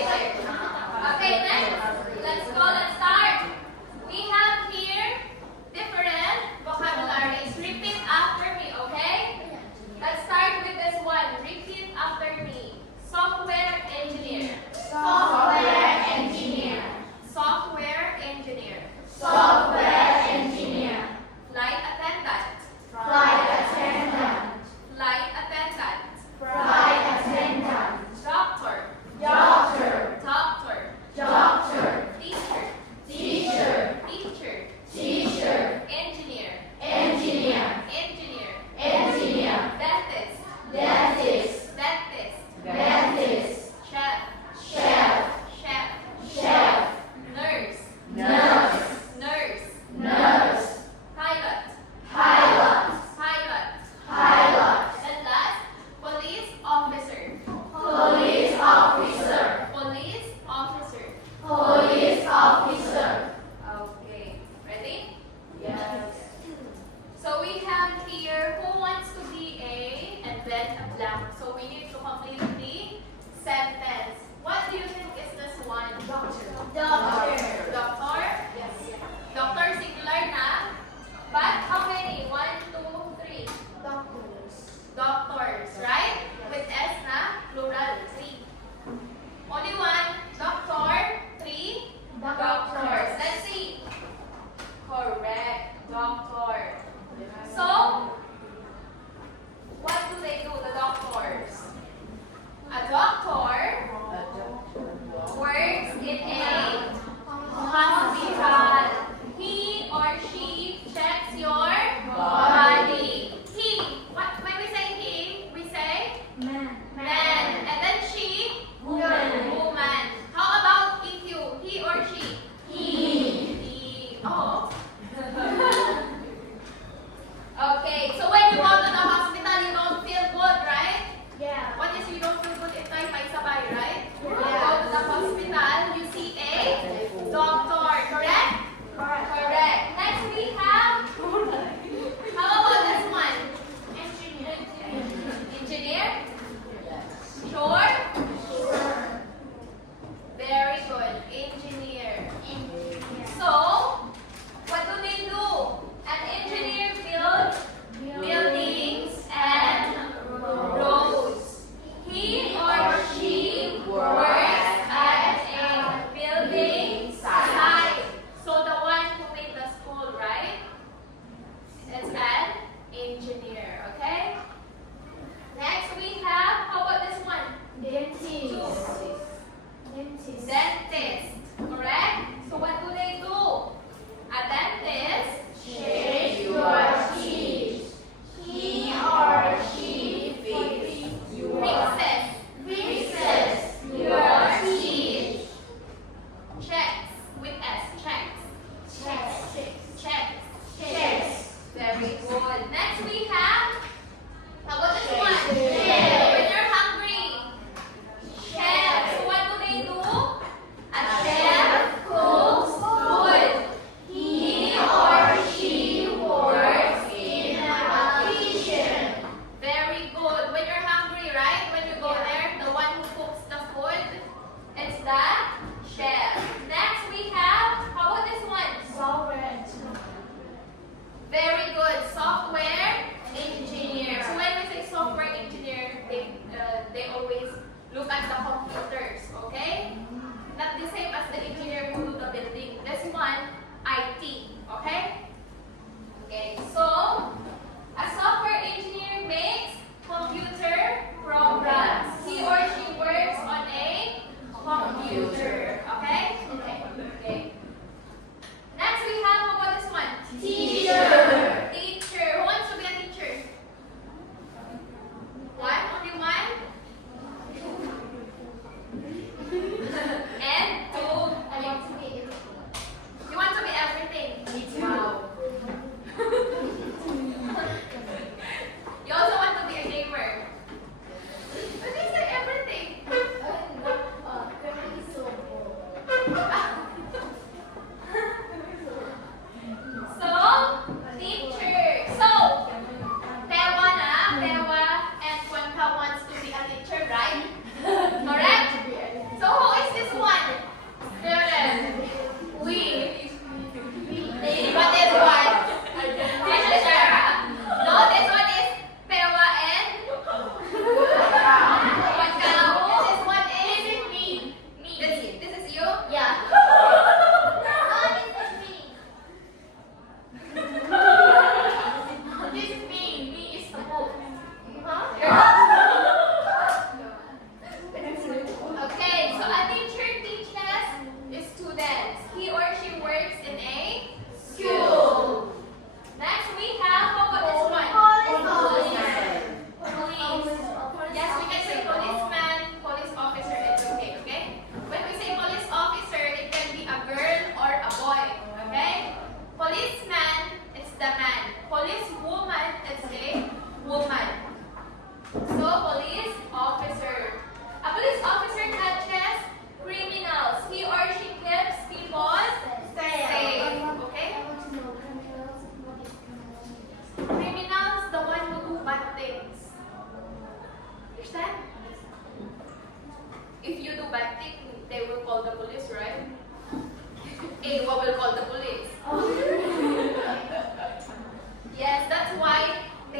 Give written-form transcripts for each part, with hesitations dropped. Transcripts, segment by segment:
Okay, next. Let's go. Let's start. We have here different vocabularies. Repeat after me, okay? Let's start with this one. Repeat after me. Software engineer. Software engineer. Software engineer. Software engineer. Flight attendant. Flight attendant. Flight attendant. Flight attendant. Doctor. Doctor. Doctor. Doctor. Teacher. Teacher. Teacher. Teacher. Engineer. Engineer. Engineer. Engineer. Dentist. Dentist. Dentist. Dentist. Chef. Chef. Chef. Chef. Nurse. Nurse. Nurse. Nurse. Pilot. Pilot. Pilot. Pilot. And last, police officer. Police officer. Police officer. Police officer. Okay. Ready? Yes. So we have here who wants to be a and then a blank. So we need to complete the sentence. What do you think is this one? Doctor. Doctor? Yes. Doctor singular na. But how many? 1, 2, 3. Doctors. Doctors, right? With S na plural, 3. Only one doctor, 3 doctors. Let's see. Correct, doctor. So, what do they do, the doctors? A doctor works in a hospital. He or she checks your body. He, when we say he, we say Man. man. And then she, Woman. woman. How about if you, he or she? He. He. Oh. Okay, so when you go to the hospital, you don't feel good, right? Yeah. What is you don't feel good if tayo may sabay, right? You Yeah. go to the hospital, you see a doctor, correct? Correct. Next we have, how about this one? Engineer? Sure? Very good. Engineer. So, what do they do? An engineer builds buildings and roads. He or she works at a building site. So the one who made the school, right? It's an engineer, okay? Next we have, how about this one? Dentist. Dentist, correct? So what do they do? A dentist Shake your teeth. He or she fixes fixes your teeth. checks with S, checks. Checks. Very good. Next we have, how about this one? Chef. When you're hungry. Chef. So what do they do? A chef cooks food. He or she works in a kitchen. Very good. When you're hungry, right? When you go there, the one who cooks the food, it's the chef. Next we have, how about this one? Software. Very good. Software engineer.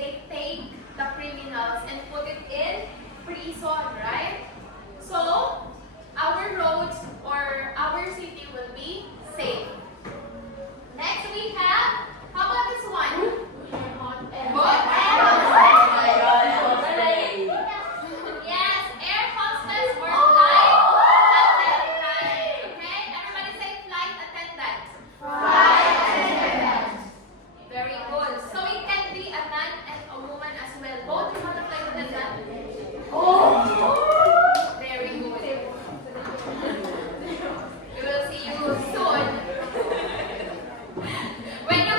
they take the criminals and put it in prison, right? So, our roads or our city will be safe. Next we have, how about this one? Yes, air hostess or flight attendant. Okay, everybody say flight attendant. Very good. So it can be a man and a woman as well. Both you want to flight attendant? Very good. We will see you soon. When you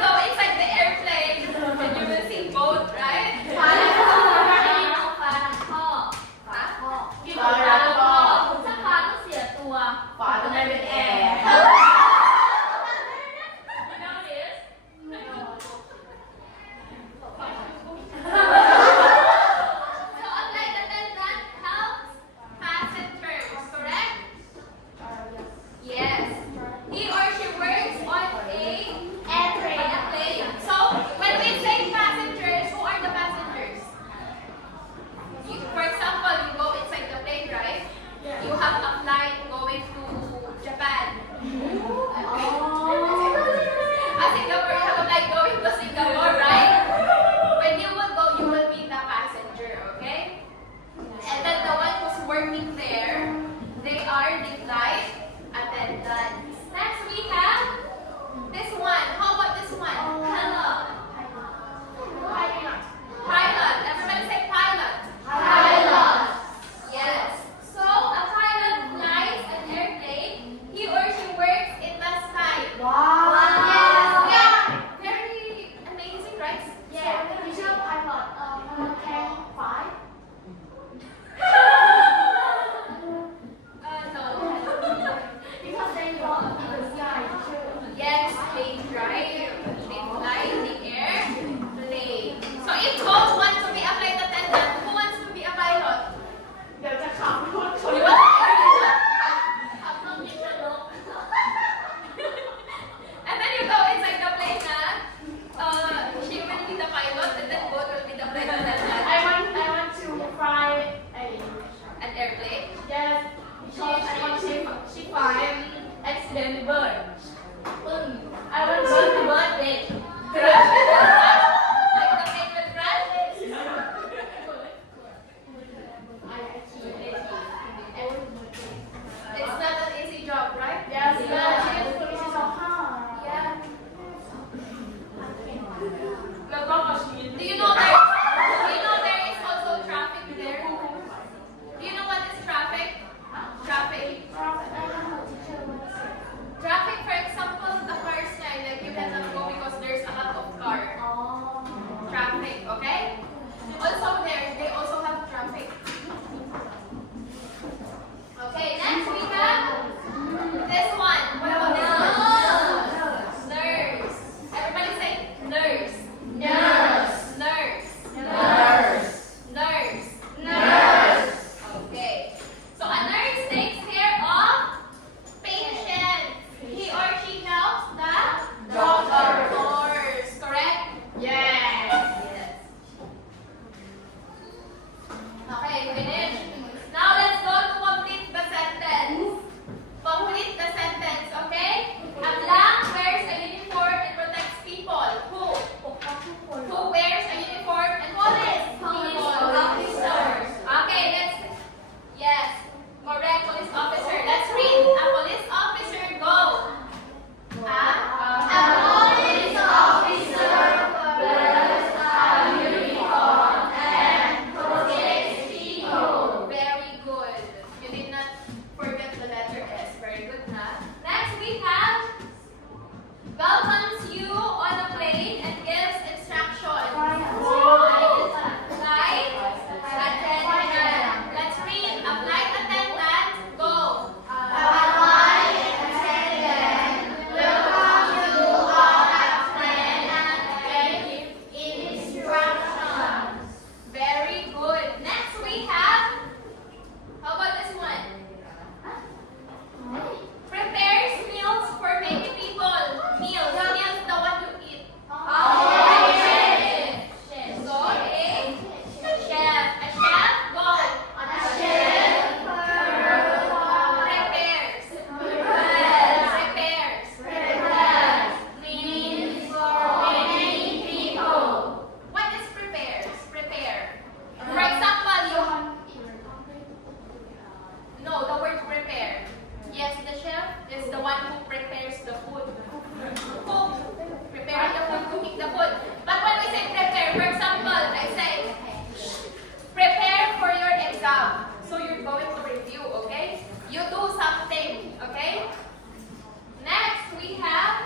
We have